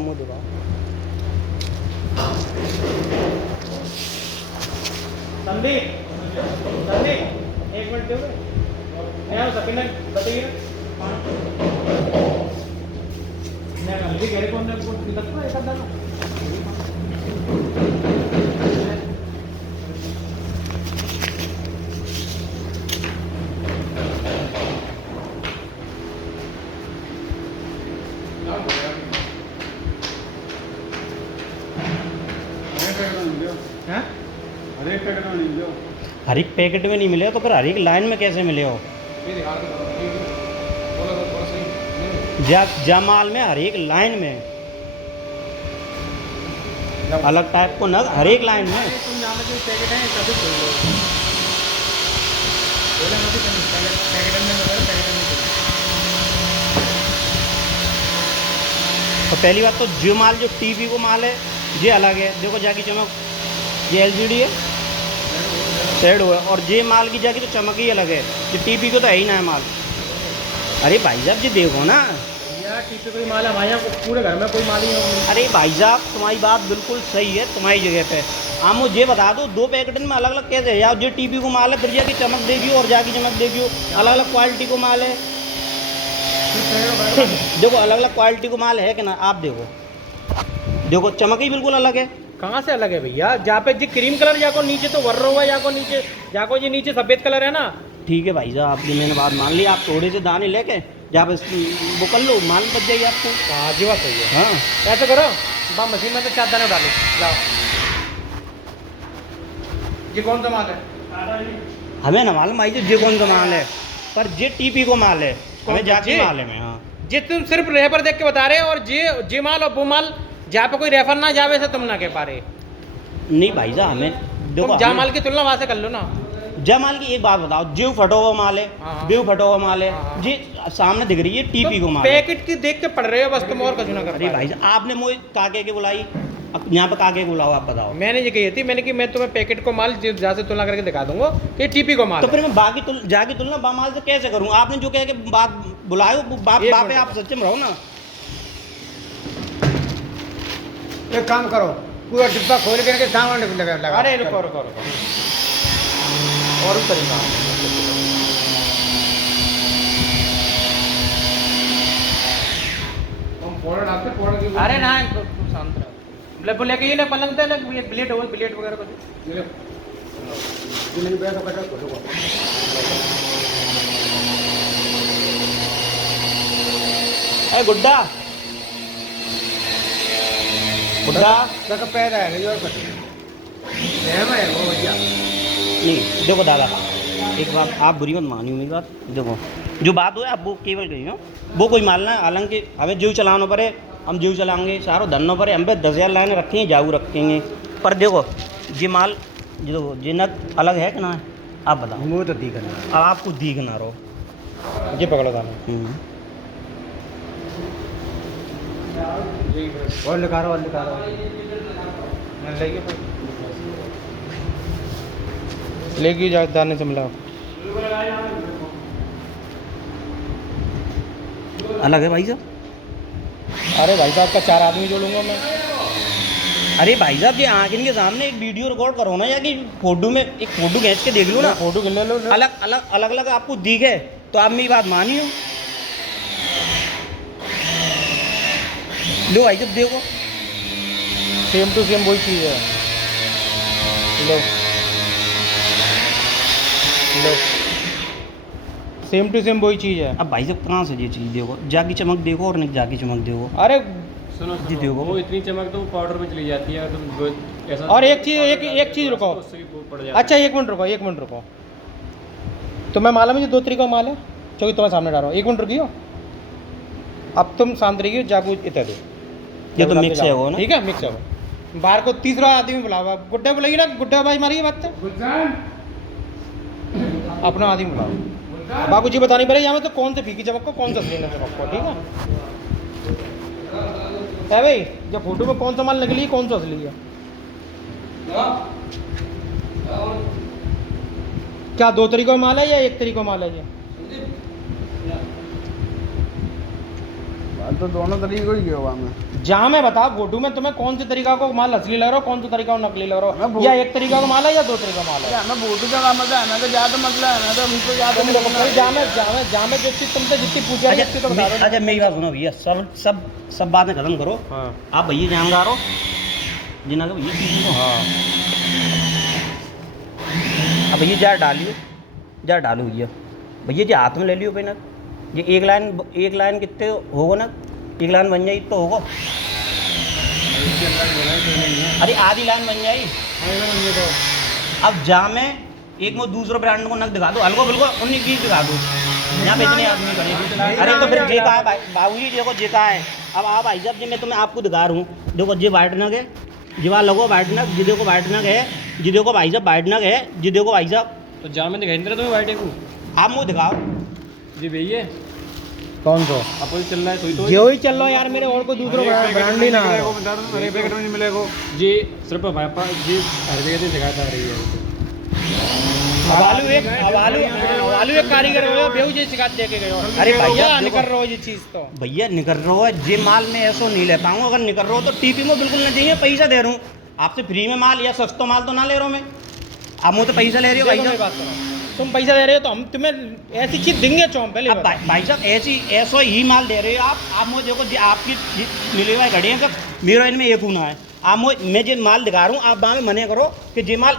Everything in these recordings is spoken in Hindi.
मुँह दिखाओ। संदीप संदीप 1 मिनट दोगे? नहीं हो सके ना बताइए मैं कल भी कह रहे कौन ने को लगता है एक आधा हैं हर एक पैकेट में नहीं मिले तो फिर हर एक लाइन में कैसे मिले हो? जमाल में हर एक लाइन में अलग टाइप को नग हर एक लाइन में। तुम जानो जो पैकेट है सभी खोल लो बोला मुझे पैकेट में नंबर पैकेट में तो पहली बात तो जो माल जो टीवी को माल है ये अलग है। देखो जाकी चमक ये एलजीडी है शेड हुआ और ये माल की जाकी तो चमक ही अलग है। ये टीवी को तो है ही ना है माल। अरे भाई साहब जी देखो ना यार टीपी कोई माल है हमारे यहाँ पूरे घर में कोई माल ही नहीं। अरे भाई साहब तुम्हारी बात बिल्कुल सही है तुम्हारी जगह पे। आप मुझे बता दो 2 पैकेट में अलग अलग कैसे है? यार जो टीवी को माल है फिर जाकी चमक देगी और जाकी चमक देगी अलग अलग क्वालिटी को माल है। देखो अलग अलग क्वालिटी को माल है कि ना आप देखो देखो चमक ही बिल्कुल अलग है। कहाँ से अलग है भैया? जहाँ पे जी क्रीम कलर जाको नीचे तो वर्रो हुआ जाको नीचे जाको जी नीचे सफेद कलर है ना। ठीक है भाई साहब आपकी मैंने बात मान ली। आप थोड़े से दाने लेके जहाँ पे वो कर लो माल बच जाएगी आपको। हाँ जी बात सही है। हाँ ऐसे करो बा मशीन में तो 4 दाने डालो लाओ। ये कौन सा माल है? हमें ना मालूम भाई जो कौन सा माल है पर जे टीपी को माल है हमें जाके जी? माल है में। हाँ जी तुम सिर्फ रेफर देख के बता रहे हो और जी माल और वो माल जहाँ पे कोई रेफर ना जावे से तुम ना कह पा रहे। नहीं भाई साहब हमें देखो तुम जा माल की तुलना वहाँ से कर लो ना। जय माल की एक बात बताओ जीव फटो हुआ माल है हाँ। बीव फटो हुआ माल है हाँ। जी सामने दिख रही है टीपी को माल है। पैकेट की देख के पढ़ रहे हो बस तुम और कुछ ना कर अरे पा रहे। भाई साहब आपने मुझे काके के बुलाई अब यहाँ पे काके को बुलाओ आप बताओ। मैंने ये कही थी मैंने कि मैं तुम्हें पैकेट को माल जहाँ से तुलना करके दिखा दूंगा कि टीपी को माल तो है। फिर मैं बाकी जाके तुलना बामाल से कैसे करूँ? आपने जो कह के बात बुलाए वो बात एक पे मिनट। आप सच्चे में रहो ना। एक काम करो पूरा डिब्बा खोल के सामान लगा। अरे रुको रुको रुको और भी तरीका अरे ना शांत रहो लेके ये ना पलंग पे ना ब्लेड हो ब्लेड वगैरह कुछ अरे गुड्डा गुड्डा पैर है नहीं वो भैया नहीं देखो दादा एक बात आप बुरी मत मानियो मेरी बात। देखो जो बात हो आप वो केवल कही हो वो कोई मालना है हालांकि हमें जीव चलाना पड़े हम जीव चलाएंगे सारो धनों पर हम पे 10,000 लाइन रखेंगे जाऊ रखेंगे पर देखो ये माल जो जिन्नत अलग है कि ना है आप बताओ। मुँह तो दिखना अब आपको दिख ना रहो ये पकड़ो दाना और लिखा रहा लेगी जा दाने से मिलाओ। अलग है भाई साहब। अरे भाई साहब का 4 आदमी जोड़ूंगा मैं। अरे भाई साहब ये आँखिन के सामने एक वीडियो रिकॉर्ड करो ना या कि फोटो में एक फोटो खींच के देख लो ना। फोटो ले लो अलग अलग अलग अलग आपको दिखे तो आप मेरी बात मानियो। लो भाई साहब देखो सेम टू सेम वही चीज़ है। लो लो सेम टू सेम वही चीज़ है। अब भाई साहब कहाँ से ये चीज़ देखो जाकी चमक देखो और नहीं जाकी चमक देखो। अरे सुनो जी देखो वो इतनी चमक तो पाउडर में चली जाती है अगर तुम ऐसा और एक चीज़ रुको। उससे भी वो पड़ जाता अच्छा 1 मिनट रुको तो मैं मालूम है ये 2 तरीका माल है जो कि तुम्हारे सामने डाल रहा हूँ। 1 मिनट रुकियो अब तुम शांत रहिए जागो इतना दो ये तो मिक्स है वो ना। ठीक है मिक्स है वो। बाहर को तीसरा आदमी बुलाओ गुड्डा बुलाइए ना गुड्डा भाई मारिए बात है अपना आदमी बुलाओ। बाबू जी बतानी पड़ेगी यहाँ में तो कौन से फीकी चमक को कौन सा असली चमक को। ठीक है भाई जब फोटो में कौन सा माल नकली है कौन सा असली है? क्या 2 तरीकों माल है या 1 तरीकों माल है ये? तो दोनों तरीके ही हुआ मैं जहाँ मैं बता फोटो में तुम्हें कौन से तरीका को माल असली लग रहा हो, कौन सा तरीका को नकली लग रहा मैं हो, वो- या एक तरीका का माल है या दो तरीका का माल है। मैं फोटो का काम है ना, तो ज्यादा मतलब है ना, तो हमको ज्यादा तुम देखो भाई, जहाँ मैं जो चीज़ तुमसे जितनी पूछ रही है उतनी तो बता दो। अच्छा मेरी बात सुनो भैया, सब सब सब बातें खत्म करो। हाँ आप भैया जानकार हो जिना के भैया किसी को, हाँ अब भैया जार डालिए, जार डालो भैया जी हाथ में ले लियो पेन। ये एक लाइन कितने होगा ना, एक लाइन बन जाए तो होगा। अरे आधी लाइन बन जाए। अब जा में एक वो दूसरे ब्रांड को नक दिखा दो, हल्को बिल्को उन्हीं की दिखा दो। यहाँ पे इतने आदमी खड़े। अरे तो फिर जे का है बाबू जी, देखो जे का है। अब आप भाई साहब जी मैं तुम्हें आपको दिखा रहा हूँ, देखो जे वाइट नग है, जीवा लगो वाइट नग, जी देखो वाइट नग है, जी देखो भाई साहब वाइट नग है, जी देखो भाई साहब। तो जाम में दिखाई नहीं दे रहा तुम्हें वाइट है को? आप मुँह दिखाओ। जी भैया कौन सा आपको चल रहा है कोई तो जो ही चल रहा यार, मेरे और कोई दूसरा ब्रांड नहीं ना आ रहा। हरे पैकेट में नहीं मिलेगा। जी सिर्फ भापा जी हर जगह से दिखाता आ रही है। हवालू एक कारीगर हो, बेहू जी शिकायत दे के गए हो। अरे भैया भैया देखो, निकल रहा हो ये चीज़ तो। भैया निकल रहा है जे माल में ऐसा नहीं ले पाऊंगा। अगर निकल रहा हो तो टीपी में बिल्कुल नहीं चाहिए, पैसा दे रहा हूँ आपसे फ्री में माल, या सस्ता माल तो ना ले रहा हूँ मैं। आप मुझे तो पैसा ले रहे हो भाई देखो मेरी साहब। बात सुनो, तुम पैसा दे रहे हो तो हम तुम्हें ऐसी चीज़ देंगे चौंक पहले अब भाई साहब ऐसा ही माल दे रहे हो आप मुझे देखो, आपकी मिली हुई घड़ी है सब मेरा इनमें एक होना है। आप मुझे मैं जो माल दिखा रहा हूँ आप वहाँ में मने करो कि जे माल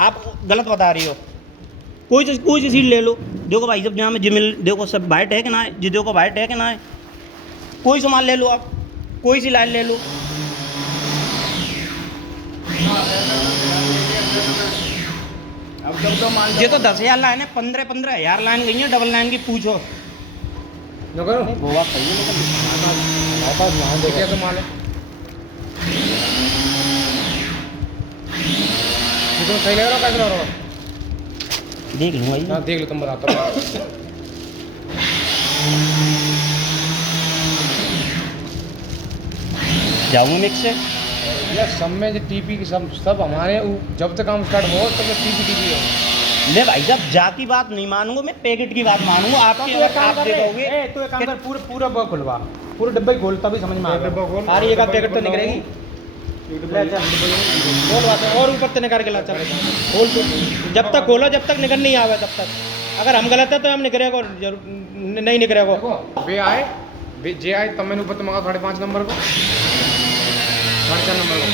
आप गलत बता रही हो। कोई सी सीट ले लो, देखो भाई साहब जहाँ में जिमिल देखो सब वाइट है कि ना है, जी देखो वाइट है कि ना है। कोई सा माल ले लो आप, कोई सी लाइन ले लो। अब जब तो मान ये तो 10,000 लाइन है, 15,000 लाइन गई है डबल लाइन की, पूछो। जो करो वो बात सही है लेकिन हमारे पास यहाँ देखिए तो माल है। ये तो सही लग रहा हो, कैसे लग रहा हो? देख लूँगा ये। हाँ देख लो, तुम बताता हो। जाऊँगा मिक्स से। ये सब में जो टीपी की सब हमारे जब तक काम स्टार्ट हो तब तक टीपी हो। ले भाई साहब जा की बात नहीं मानूंगा मैं, पैकेट की बात मानूंगा। आपकी तो एक काम आप कर देखोगे ए, तो एक काम कर, पूरा बॉक्स खुलवा, पूरे डब्बे खोल तभी समझ में आएगा। सारी एक आध पैकेट तो निकलेगी। ले चल, खोल बात है, और ऊपर से निकाल के ला चल खोल तू। जब तक खोलो जब तक निकल नहीं आवे तब तक। अगर हम गलत है तो हम निकलेगा, और जरूर नहीं निकलेगा। वे आए जे आए तब मैंने ऊपर तो मंगा 5.5 नंबर को, 4.5 नंबर को।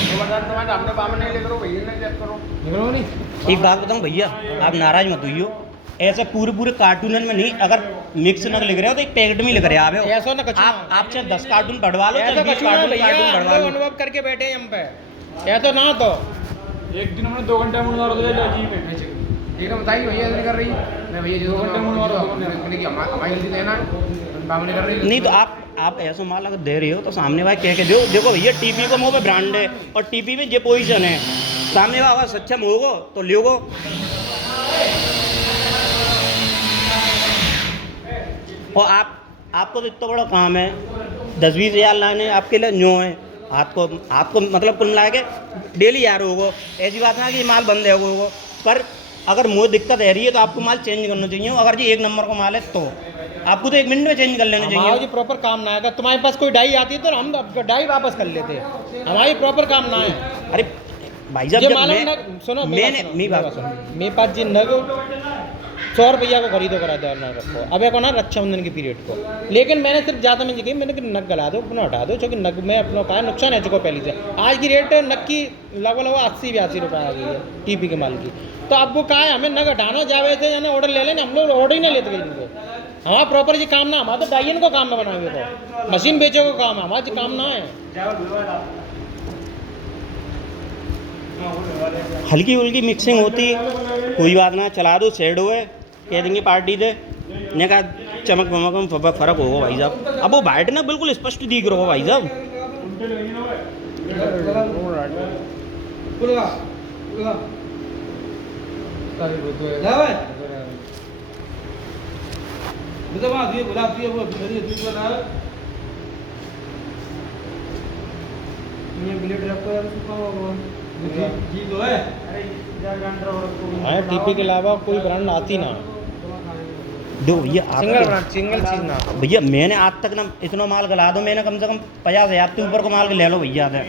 तुम्हारे सामने बामन नहीं लेकर भैया नहीं चेक करो। निकलो नहीं। एक बात बताऊं भैया, आप नाराज मत होइयो। ऐसे पूरे कार्टून में नहीं, अगर मिक्स नग लिख रहे हो तो एक पैकेट में लिख रहे हो आप। ऐसा ना कछु आप आपसे 10 कार्टून बढ़वा लो, ऐसा 20 कछु ना कार्टून भैया, बढ़वा हम लो। लोग अनुभव करके बैठे हैं हम पे। ऐसा ना तो एक दिन हमने 2 घंटे मुड़ मारो तो जी में एकदम बताइए भैया ऐसे नहीं कर रही। मैं भैया जो हमारी गलती है ना, बामन नहीं कर रही। नहीं तो आप ऐसा माल अगर दे रहे हो तो सामने भाई कह के दो, देखो भैया टीपी को मुँह पे ब्रांड है और टीपी में ये पोजीशन है, सामने वाला अगर सक्षम होगो तो लियोगो। और आपको तो इतना बड़ा काम है, 10-20 हज़ार लाने आपके लिए न्यो है। हाथ को मतलब कुल मिला के डेली यार होगो। ऐसी बात ना कि माल बंद है होगो, पर अगर मुझे दिक्कत है रही है तो आपको माल चेंज करना चाहिए। अगर जी 1 नंबर का माल है तो आपको तो 1 मिनट में चेंज कर लेना हमारा चाहिए। जी प्रॉपर काम ना है। अगर तुम्हारे पास कोई डाई आती है तो हम डाई वापस कर लेते। हमारी प्रॉपर काम ना है। अरे भाई साहब ये जब मालूम मैं नग सुनो, मैंने मेरी बात सुनो, मेरे पास जी नग 100 रुपया को खरीदो करा दो नग को, अब एक ना रक्षाबंधन की पीरियड को। लेकिन मैंने सिर्फ ज़्यादा में जी मैंने कि नग गला दो, अपना हटा दो, क्योंकि नग में अपना का नुकसान है चुका पहले से। आज की रेट नग की लगभग 80-82 रुपये आ गई है टीपी के माल की। तो अब वो कहा है हमें नग हटाना जावे थे यानी ऑर्डर ले लेना, हम लोग ऑर्डर ही नहीं लेते इनको। हमारा प्रॉपर जी काम ना, हमारा तो डाइयन को काम ना बनाएंगे, तो मशीन बेचे को काम है, हमारा जी काम ना है। हल्की उल्की मिक्सिंग होती कोई बात ना, चला दो, शेडो है कह देंगे पार्टी दे ने कहा चमक वमक में फ़र्क होगा भाई साहब। अब वो वाइट ना बिल्कुल स्पष्ट दिख रहा हो भाई साहब। टीपी के अलावा कोई ब्रांड आती ना। देखो भैया आप सिंगल चीज ना। भैया मैंने आज तक ना इतना माल गला दो, मैंने कम से कम 50,000 के ऊपर को माल ले लो भैया से।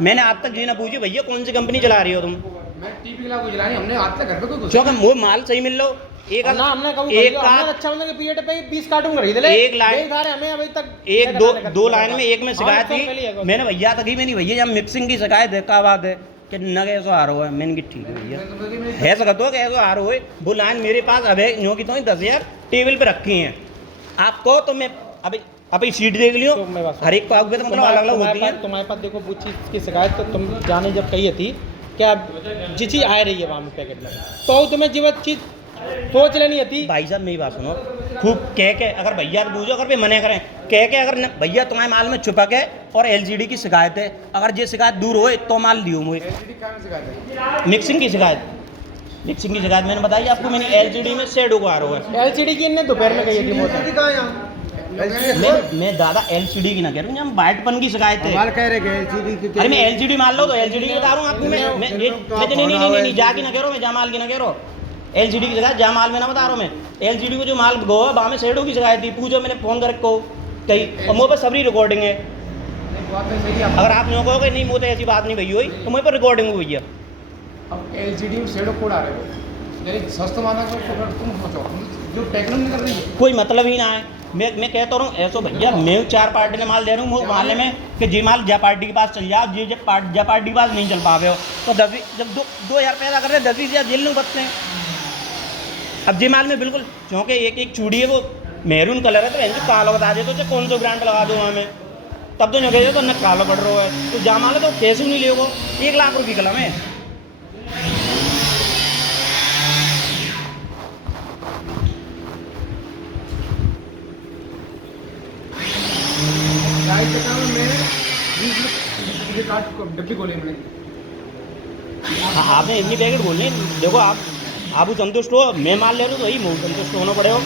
मैंने आज तक ये ना पूछी भैया कौन सी कंपनी चला रही हो तुम, मैं टीपी के को चलानी, हमने आज तक घर पे कोई घुसा क्योंकि वो माल सही मिल लो। एक ना हमने कभी एक हमने का रक्षाबंधन के पीरियड पे 20 कार्टून खरीद ले, एक लाइन- यही सारे हमें अभी तक एक दो लाइन में एक में शिकायत हाँ, तो थी, मैंने भैया तक ही मैंने भैया जब मिक्सिंग की शिकायत है का बात है कि न कैसो आ रहा है, मैंने कि ठीक है भैया है सकते हो कैसो आ रहा है। वो लाइन मेरे पास अब है यूँ की तो 10,000 टेबल पे रखी हैं, आपको तो मैं अभी सीट देख लियो, तो मैं बात- हर एक पाक तो मतलब अलग अलग होती है। तुम्हारे पास देखो वो चीज़ की शिकायत तो तुम जाने जब कही थी क्या जी चीज़ आ रही है वहाँ में पैकेट में, तो तुम्हें जीवत चीज़ सोच लेनी थी। भाई साहब मेरी बात सुनो, खूब कह के अगर भैया तो पूछो, अगर वे मने करें कह के अगर भैया तुम्हारे माल में छुपक है और एलसीडी की शिकायत है, अगर ये शिकायत दूर होए तो माल दियो मुझे। एलसीडी कहाँ में शिकायत है? मिक्सिंग की शिकायत, मिक्सिंग की शिकायत मैंने बताई आपको, मैंने एलसीडी में शेडो को आ रहा है। एलसीडी की इनने दोपहर में कही थी मोटर, मैं दादा एलसीडी की ना कह रहा हूँ, हम वाइटपन की शिकायत है। कह रहे हैं एलसीडी अरे मैं एलसीडी मान लो तो एलसीडी की बता रहा हूँ आपको, मैं नहीं जा की ना कह रहा हूँ, मैं जा माल की ना कह रहा हूँ। एलसीडी की शिकायत जा माल में ना बता रहा हूँ मैं, एलसीडी को जो माल गो है वहाँ में शेडो की शिकायत थी, पूछो मैंने फोन करके को कहीं, और मुझे पर सबरी रिकॉर्डिंग है। नहीं, बात तो सही है। अगर आप यूँ कहोगे नहीं मुझे ऐसी बात नहीं भई हुई तो मुझे पर रिकॉर्डिंग हुई है। अब एलसीडी में शेडो कोड आ रहे हो, यानी सस्ता माना को तुम सोचो जो टेक्नोलॉजी कर रही है। कोई मतलब ही ना है। मैं कहता हूँ ऐसो भैया, मैं 4 पार्टी ने माल दे रहा हूँ माले में कि जी माल जा पार्टी के पास चल जाओ, जी जा पार्टी के पास नहीं चल पावे हो तो 10 जब 2,000 पैदा कर रहे 10,000 जेल में बचते हैं। अब जी माल में बिल्कुल क्योंकि एक चूड़ी है वो मैरून कलर है, तो इनको कालो बता दे तो चाहे कौन सा ब्रांड लगा दो वहाँ में, तब तो नहीं कहे तो न कालो पड़ रहा है, तो जा माल है तो कैसे नहीं लियोगो, 1 लाख रुपये कलम है। चाय के काम में 20 में काट को डब्बी खोले मैंने। हाँ आपने इतनी पैकेट बोलनी, देखो आप संतुष्ट हो, मैं माल ले रहा हूँ तो वही मुझे संतुष्ट होना पड़ेगा।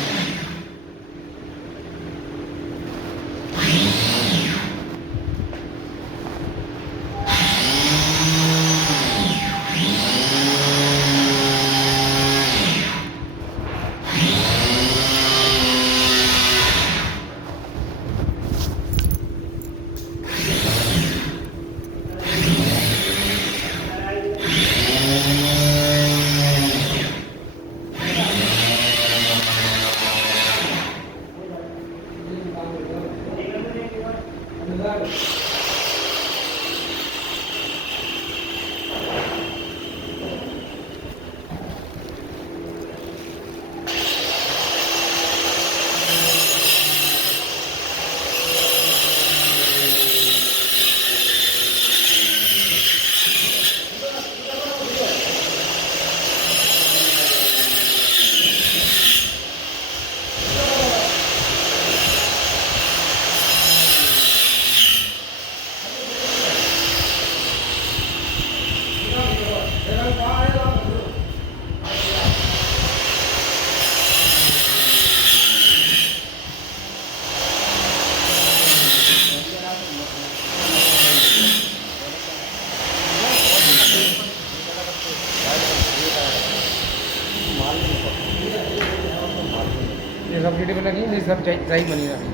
ये सब वीडियो बना नहीं, सब सही बनी रही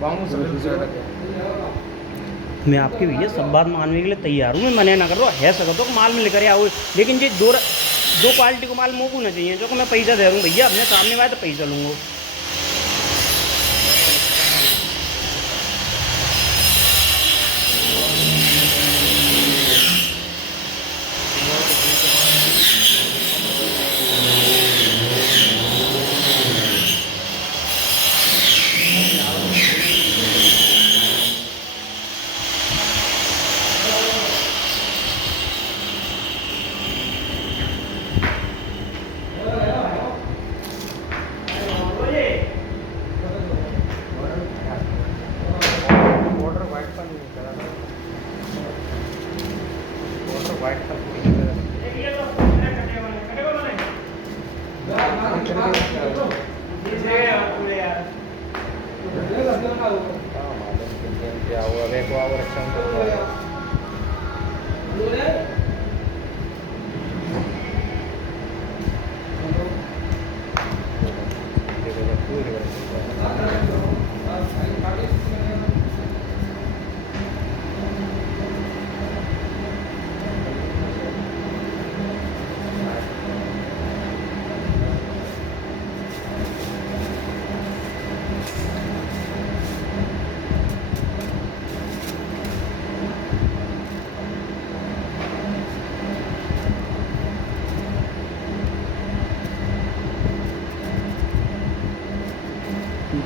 बामू सब रखे। मैं आपके भैया सब बात मानने के लिए तैयार हूँ, मैं मना ना कर रहा है सकता तो माल में लेकर आओ, लेकिन ये दो क्वालिटी को माल मुँह को ना चाहिए, जो कि मैं पैसा दे रहा हूँ भैया, अपने सामने बात तो पैसा लूँगा। बॉर्डर वाइट का नहीं करा था, बॉर्डर वाइट का नहीं करा क्या हुआ देखो और अच्छा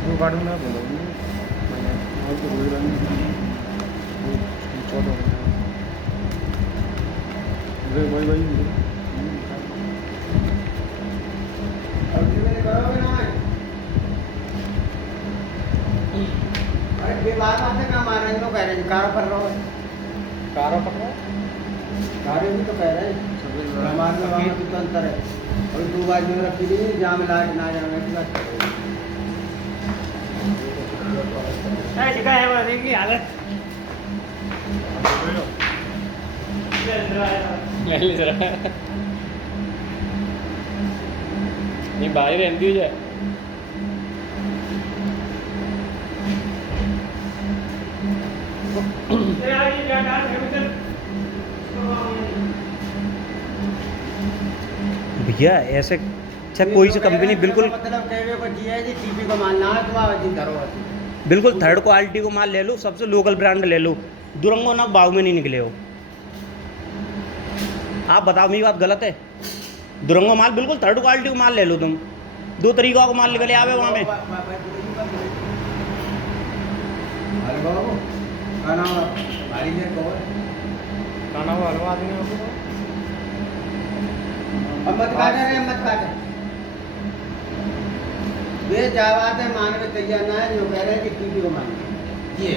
वो कार्टून ना बोलो और तो कोई रंग छोड़ो अरे भाई भाई कारो पकड़ो कार्य भी तो कह रहे हैं हमारे में वहाँ भी तो अंतर है और 2 बार में रखी नहीं जहाँ में लाइट ना जाने की बात कर रहे हैं। हालत ये बाहर रहती है भैया ऐसे अच्छा कोई सी कंपनी बिल्कुल मतलब कहने को जी है जी टीवी को मानना है तो आप जी धरो बिल्कुल थर्ड क्वालिटी को माल ले लो, सबसे लोकल ब्रांड ले लो, दुरंगो ना बाव में नहीं निकले हो। आप बताओ मेरी बात गलत है? दुरंगो माल बिल्कुल थर्ड क्वालिटी को माल ले लो तुम, 2 तरीका को माल निकले आवे वहाँ में। अरे बाबू खाना भारी है कौन खाना वो हलवा आदमी हो अब मत खा रहे मत खा रहे वे जावाते मानवे तैयार ना है जो कह रहे हैं कि टीवी को मान ये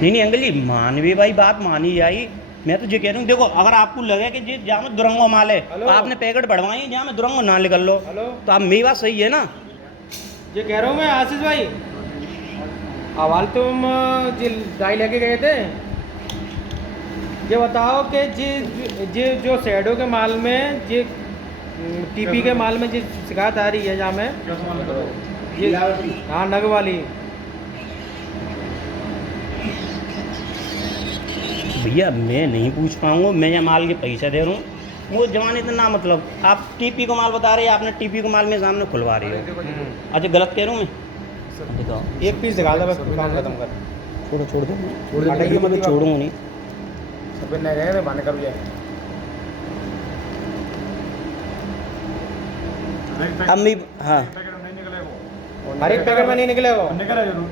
नहीं अंकल जी मानवी भाई बात मानी जाई। मैं तो ये कह रहा हूँ देखो अगर आपको लगे कि जी जहाँ में दुरंगो माल है तो आपने पैकेट बढ़वाई, जहाँ में दुरंगो ना निकल लो हेलो तो आप मेरी बात सही है ना? ये कह रहा हूँ मैं आशीष भाई अवाल तुम जी दाई लेके गए थे, ये बताओ कि जी जो शैडो के माल में जी टीपी के माल में जी शिकायत आ रही है जहाँ में ये हाँ नग वाली भैया मैं नहीं पूछ पाऊंगा, मैं यहाँ माल के पैसे दे रहा हूँ वो जवान इतना मतलब आप टीपी को माल बता रहे हैं, आपने टीपी को माल में सामने खुलवा रही हो। अच्छा गलत कह रहा हूँ मैं? दिखाओ एक पीस दिखा दो बस काम खत्म कर छोड़ दो हटाइए मत छोड़ूंगा नहीं। सब ने गए थे बंद कर दिया अब मैं हाँ हर एक पैकेट में नहीं निकले वो निकला जरूर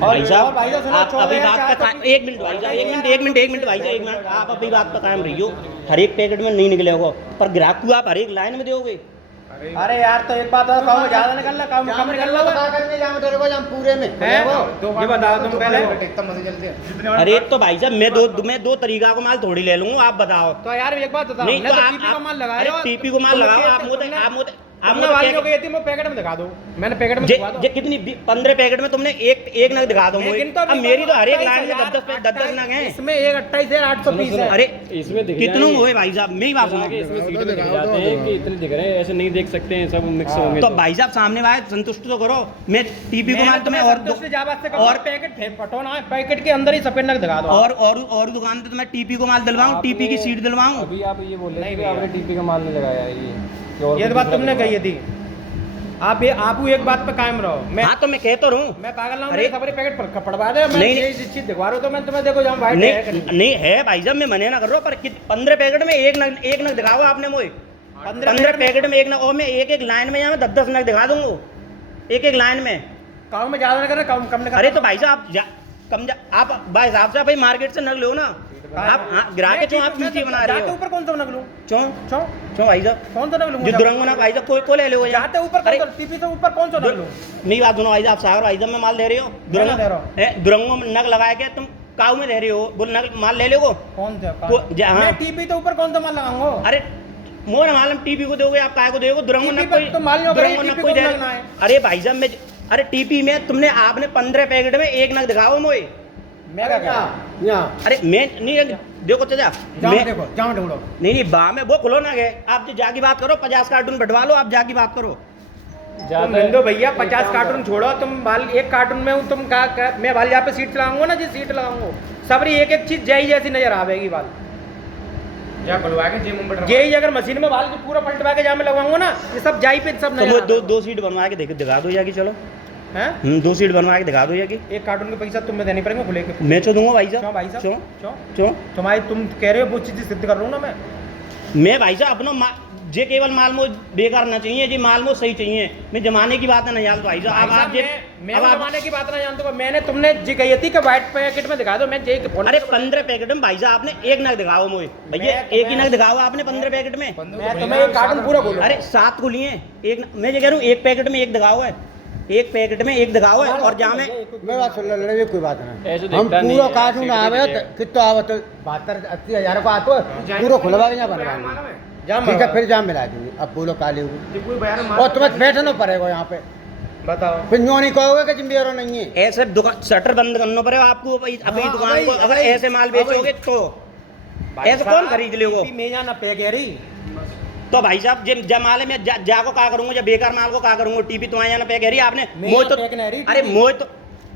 भाई साहब भाई साहब, सुनो, आप अभी 14,000 बात पे चार एक मिनट भाई साहब एक मिनट भाई साहब एक मिनट आप अभी बात पे कायम रहियो। हर एक पैकेट में नहीं निकले होगा पर ग्राहक को आप हर एक लाइन में दोगे। अरे यार तो एक बात और काम ज्यादा निकल रहा काम कम निकल रहा पता करने जाओ तेरे को जब पूरे में है ये बताओ तुम पहले एकदम मजे चलते हैं अरे तो भाई साहब मैं दो तरीका को माल थोड़ी ले लूंगा, आप बताओ। तो यार एक बात बताओ नहीं मैं तो तो आप टीपी का माल अरे लगाया टीपी को माल लगाओ आप हमने वाली हो गई थी मैं पैकेट में दिखा दो, मैंने पैकेट में दिखा दो ये कितनी 15 पैकेट में तुमने एक नग दिखा दो मुझे। लेकिन तो अब मेरी तो हर एक लाइन में 10 नग हैं। इसमें एक 28,800 पीस है। अरे इसमें दिख कितनों हुए भाई साहब मेरी बात सुनो। इसमें सीट में दिख जाते हैं कि इतने दिख रहे हैं, ऐसे नहीं देख सकते हैं, सब मिक्स होंगे। तो भाई साहब सामने वाले संतुष्ट तो करो। मैं टीपी को माल तुम्हें और पैकेट फटो ना पैकेट के अंदर ही सफेद नग दिखा दो और दुकान पे तो मैं टीपी को माल दिलवाऊं, टीपी की सीट दिलवाऊं। अभी आप ये बोल रहे हैं कि आपने टीपी का माल नहीं लगाया है, ये तो बात तुमने कही थी। आप एक बात पे कायम रहो। मैं हाँ तो मैं कहता रहूं मैं पागल ना हूं, अरे मेरे सबरे पैकेट पर पड़वा दे। मैं नहीं, ये चीज दिखवा रहा हूं तो मैं तुम्हें देखो जहां वाइट नहीं है भाई साहब मैं मने ना कर रहा हूं पर 15 पैकेट में एक नग दिखाओ आपने मुझे 15 पैकेट में एक नग और मैं एक लाइन में यहाँ 10 नग दिखा दूंगा एक लाइन में। काम में ज्यादा ना कम कम ना अरे तो भाई साहब आप भाई साहब से भाई मार्केट से नग लो ना आप। ग्राहक क्यों आप नीचे बना रहे हो? ऊपर कौन सा नग लूं? क्यों भाई साहब कौन सा नग लूं? जो दुरंगो ना भाई साहब को ले लो जाते ऊपर कौन सा टीपी से ऊपर कौन सा नग लूं? मेरी बात सुनो भाई साहब, सागर भाई साहब में माल दे रहे हो दुरंगो में नग लगाए के तुम काऊ में दे रहे हो, वो नग माल ले लो कौन सा? मैं टीपी तो ऊपर कौन सा माल लगाऊंगा? अरे मोर मालूम टीपी को दोगे आप काय को दोगे? दुरंगो ना कोई तो माल नहीं दुरंगो ना कोई दे। अरे भाई साहब मैं अरे टीपी में आपने 15 पैकेट में एक नग दिखाओ मोए। मैं क्या यहाँ अरे मैं नहीं देखो चाचा मैं देखो जाओ ढूंढो नहीं बा में वो खुलो ना गए आप जो जाकी बात करो 50 कार्टून बंटवा लो आप जाकी बात करो। तुम नंदो भैया 50 कार्टून छोड़ो तुम बाल एक कार्टून में हूँ तुम मैं बाल यहाँ पे सीट लगाऊंगा ना जी सीट लगाऊंगा सबरी एक चीज जाई जैसी नजर आवेगी बाल या खुलवा के जे मुंबई यही अगर मशीन में बाल पूरा पलटवा के जहाँ में लगाऊंगा ना ये सब जाई पे सब नजर तो दो सीट बनवा के दिखा दो जाकी चलो हैं 2 सीट बनवा के दिखा दो जाकी। एक कार्टून के पैसा तुम्हें देने पड़ेंगे खुले के मैं चो दूंगा भाई क्यों साहब भाई साहब क्यों क्यों क्यों तुम्हारी तुम कह रहे हो वो चीज सिद्ध कर रहा हूँ ना मैं भाई साहब अपना जे केवल माल मो बेकार ना चाहिए, जी माल मो सही चाहिए। मैं जमाने की बात है ना यार भाई साहब, अब आप जे मैं अब आप जमाने की बात ना जानता हूँ। मैंने तुमने जी कही थी कि व्हाइट पैकेट में दिखा दो, मैं जे अरे 15 पैकेट में भाई साहब आपने एक नग दिखाओ मुझे भैया, एक ही नग दिखाओ आपने 15 पैकेट में। मैं तुम्हें एक कार्टन पूरा बोलूँ। अरे 7 को लिए एक, मैं ये कह रहा हूँ एक पैकेट में एक दिखाओ है, एक पैकेट में एक दिखाओ है। और जहाँ में मैं बात सुन ले, कोई बात नहीं, ऐसे हम दिखता नहीं पूरा है, कार्टून ऐसे आवे दिखता है। कितना आवे तो 72-80 हज़ार को आतो है, पूरा खुलवा के यहाँ बनवाएंगे। ठीक है, फिर जाम मिला दूंगी। अब बोलो काली होगी और तुम्हें बैठना पड़ेगा यहाँ पे, बताओ। फिर यूँ नहीं कहोगे कि जिम्मेदार नहीं है। ऐसे दुकान शटर बंद करना पड़ेगा आपको अपनी हाँ, दुकान भाई, को, अगर भाई, ऐसे माल बेचोगे तो ऐसे कौन खरीद लेगो? मैं जाना पे कह रही तो भाई साहब जब माले में जाको का करूंगा, जब बेकार माल को का करूंगा, टीपी तो आया ना पे कह रही आपने मोह तो, अरे मोह तो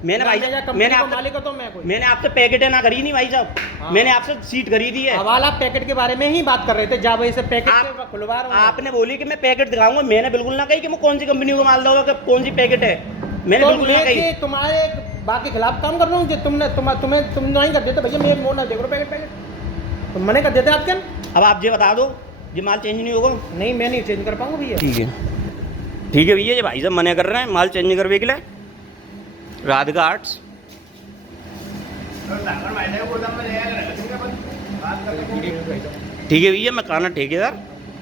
मैंने भाई मैंने आपसे मालिक तो मैं कोई मैंने आपसे पैकेटें ना खरीदी भाई साहब, मैंने आपसे सीट खरीदी है। हवाला पैकेट के बारे में ही बात कर रहे थे, जा वही से पैकेट आप खुलवा रहा हूँ। आपने बोली कि मैं पैकेट दिखाऊंगा, मैंने बिल्कुल ना कही कि मैं कौन सी कंपनी को माल दोगे कि कौन सी पैकेट है, मैंने तो बिल्कुल ना मैं कही। कि तुम्हारे बाकी खिलाफ काम कर रहा हूँ, तुम नहीं कर देते भैया, मैं मोड़ ना देख रहा पैकेट तुम मने कर देते आपके। अब आप ये बता दो ये माल चेंज नहीं होगा? नहीं, मैं नहीं चेंज कर पाऊंगा भैया। ठीक है भैया, ये भाई साहब मना कर रहे हैं माल चेंज करवे के लिए। राधिका आर्ट्स ठीक है भैया, मैं काना ठेकेदार